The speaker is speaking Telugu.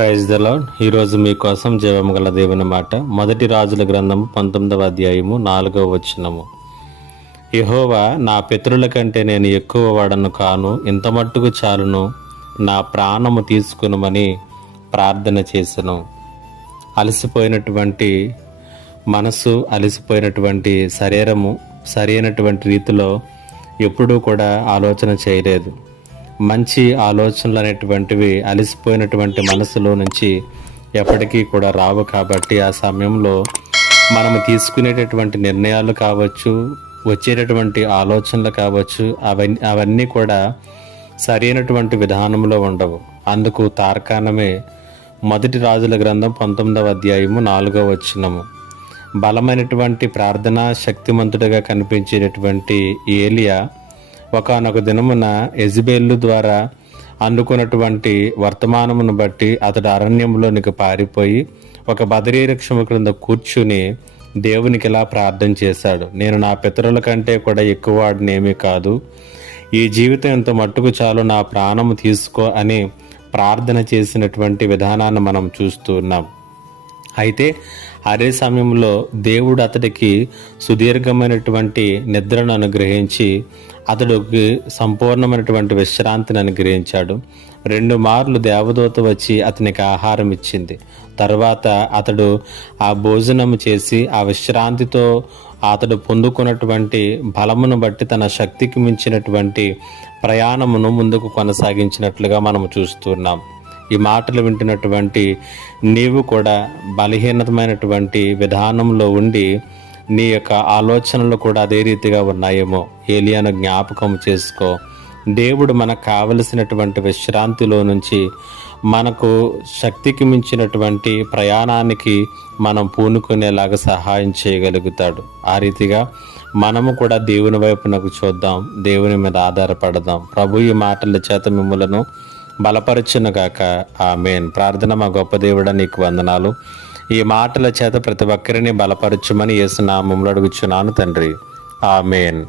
ప్రైజ్ ద లాడ్ ఈరోజు మీకోసం జీవము గల దేవుని మాట. మొదటి రాజుల గ్రంథము పంతొమ్మిదవ అధ్యాయము నాలుగవ వచనము. యహోవా నా పితరుల కంటే నేను ఎక్కువ వాడను కాను ఇంత మట్టుకు చాలును నా ప్రాణము తీసుకునమని ప్రార్థన చేసను. అలసిపోయినటువంటి మనసు అలసిపోయినటువంటి శరీరము సరైనటువంటి రీతిలో ఎప్పుడూ కూడా ఆలోచన చేయలేదు. మంచి ఆలోచనలు అనేటువంటివి అలసిపోయినటువంటి మనసులో నుంచి ఎప్పటికీ కూడా రావు కాబట్టి ఆ సమయంలో మనము తీసుకునేటటువంటి నిర్ణయాలు కావచ్చు వచ్చేటటువంటి ఆలోచనలు కావచ్చు అవన్నీ అవన్నీ కూడా సరైనటువంటి విధానంలో ఉండవు. అందుకు తార్కాణమే మొదటి రాజుల గ్రంథం పంతొమ్మిదవ అధ్యాయము నాలుగవ వచ్చినము బలమైనటువంటి ప్రార్థన శక్తిమంతుడిగా కనిపించేటటువంటి ఏలియా ఒకనొక దినమున ఎజిబేళ్ళు ద్వారా అందుకున్నటువంటి వర్తమానమును బట్టి అతడు అరణ్యంలోనికి పారిపోయి ఒక బదరీ వృక్షము క్రింద కూర్చుని దేవునికి ఇలా ప్రార్థన చేశాడు. నేను నా పితరుల కంటే కూడా ఎక్కువ వాడినేమీ కాదు. ఈ జీవితం ఎంత మట్టుకు చాలు నా ప్రాణము తీసుకో అని ప్రార్థన చేసినటువంటి విధానాన్ని మనం చూస్తూ ఉన్నాం. అయితే అదే సమయంలో దేవుడు అతడికి సుదీర్ఘమైనటువంటి నిద్రను అనుగ్రహించి అతడికి సంపూర్ణమైనటువంటి విశ్రాంతిని అనుగ్రహించాడు. రెండు మార్లు దేవదూత వచ్చి అతనికి ఆహారం ఇచ్చింది. తర్వాత అతడు ఆ భోజనం చేసి ఆ విశ్రాంతితో అతడు పొందుకున్నటువంటి బలమును బట్టి తన శక్తికి మించినటువంటి ప్రయాణమును ముందుకు కొనసాగించినట్లుగా మనం చూస్తున్నాం. ఈ మాటలు వింటున్నటువంటి నీవు కూడా బలహీనతమైనటువంటి విధానంలో ఉండి నీ యొక్క ఆలోచనలు కూడా అదే రీతిగా ఉన్నాయేమో. ఏలియాను జ్ఞాపకం చేసుకో. దేవుడు మనకు కావలసినటువంటి విశ్రాంతిలో నుంచి మనకు శక్తికి మించినటువంటి ప్రయాణానికి మనం పూనుకునేలాగా సహాయం చేయగలుగుతాడు. ఆ రీతిగా మనము కూడా దేవుని వైపునకు చూద్దాం. దేవుని మీద ఆధారపడదాం. ప్రభు ఈ మాటల చేత మిమ్మలను బలపరచునుగాక. ఆమెన్. ప్రార్థన మా గొప్ప దేవుడా నీకు వందనాలు. ఈ మాటల చేత ప్రతి ఒక్కరిని బలపరచుమని యేసునామంలో అడుగుచున్నాను తండ్రి. ఆమెన్.